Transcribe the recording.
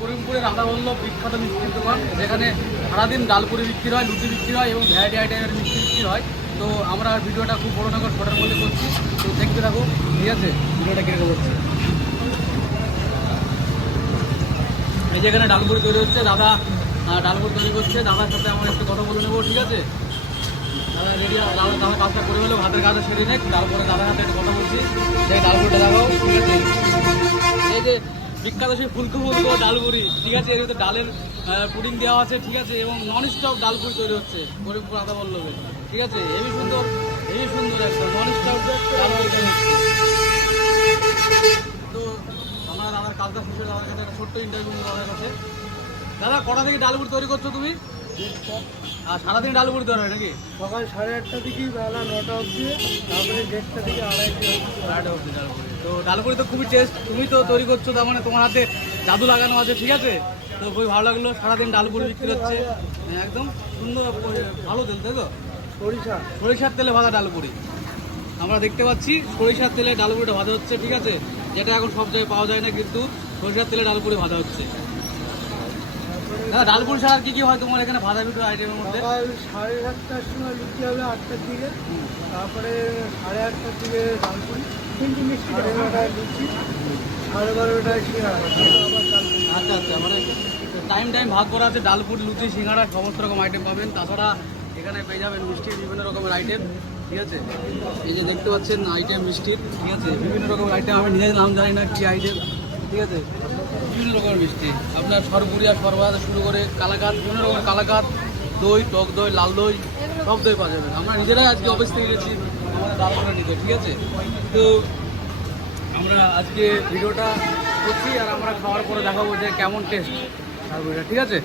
করিমপুরের রাধাবল্লভ বিখ্যাত মিষ্টির দোকান, যেখানে সারাদিন ডালপুরি বিক্রি হয়, লুচি বিক্রি হয় এবং ভ্যারাইটি আইটেমের মিষ্টি বিক্রি হয়। তো আমরা ভিডিওটা খুব বড় নগর ছোটোর মধ্যে করছি, তো দেখতে থাকো, ঠিক আছে? ভিডিওটা কিরকম হচ্ছে। এই যেখানে ডালপুরি তৈরি হচ্ছে, দাদা ডালপুরি তৈরি করছে, দাদার সাথে আমরা একটু কথা বলে নেবো, ঠিক আছে? দাদা রেডি, দাদা কাজটা করে হলেও হাতের কাজটা সেরে নেক, তারপরে দাদার সাথে একটু কথা বলছি। সেই ডালপুরিটা দেখাও, ঠিক আছে? এই যে বিখ্যাত সেই ফুলকো ফুলকো ডালপুরি, ঠিক আছে? এর ভিতরে ডালের পুডিং দেওয়া আছে, ঠিক আছে? এবং নন স্টপ ডালপুরি তৈরি হচ্ছে করিমপুর রাধাবল্লভে, ঠিক আছে? হেবি সুন্দর একদম নন স্টপ ডালপুরি তৈরি হচ্ছে। তো আমরা দাদার কাজটা শেষে দাদার কাছে একটা ছোট্ট ইন্টারভিউ দাদার কাছে। দাদা, কটা থেকে ডালপুরি তৈরি করছো তুমি? আর সারাদিন ডালপুরি তৈরি হয় নাকি? সকাল 8:30 থেকে বেলা 9টা অবধি, তারপরে 1:30 থেকে 2:30 অবধি ডালপুরি। তো ডালপুরি তো খুবই টেস্ট, তুমি তো তৈরি করছো, তার মানে তোমার হাতে জাদু লাগানো আছে, ঠিক আছে? তো খুবই ভালো লাগলো, সারাদিন ডালপুরি বিক্রি হচ্ছে, একদম সুন্দর ভালো তেল, তাই তো? সরিষার তেলে ভাজা ডালপুরি আমরা দেখতে পাচ্ছি। সরিষার তেলে ডালপুরিটা ভাজা হচ্ছে, ঠিক আছে? যেটা এখন সব জায়গায় পাওয়া যায় না, কিন্তু সরিষার তেলে ডালপুরি ভাজা হচ্ছে। দাদা, ডালপুরি ছাড়া কি কি হয় তোমার এখানে ভাজা ভিডিও আইটেমের মধ্যে? সকাল 7:30টার সময় লুচি হবে 8টার দিকে, তারপরে 8:30টার দিকে ডালপুরি, 9টায় লুচি, 12:30টায় সিঙ্গাড়া, আবার ডালপুরি। আচ্ছা আচ্ছা, মানে টাইম ভাগ করা আছে, ডালপুরি, লুচি, সিঙ্গাড়া সমস্ত রকম আইটেম পাবেন। তাছাড়া এখানে পেয়ে যাবেন মিষ্টির বিভিন্ন রকমের আইটেম, ঠিক আছে? এই যে দেখতে পাচ্ছেন আইটেম মিষ্টির, ঠিক আছে? বিভিন্ন রকমের আইটেম, আমি নিজের নাম জানি না কী আইটেম, ঠিক আছে? বিভিন্ন রকমের মিষ্টি, আপনার সরপুরিয়া, সরবরাহ শুরু করে কালাকাঁদ, বিভিন্ন রকমের কালাকাঁদ, দই, টক দই, লাল দই, সব দই পাওয়া যাবে। আমরা নিজেরাই আজকে অফিস থেকে গেছি আমাদের ডালপুরি নিতে, ঠিক আছে? তো আমরা আজকে ভিডিওটা করছি আর আমরা খাওয়ার পরে দেখাবো যে কেমন টেস্ট ডালপুরিটা, ঠিক আছে?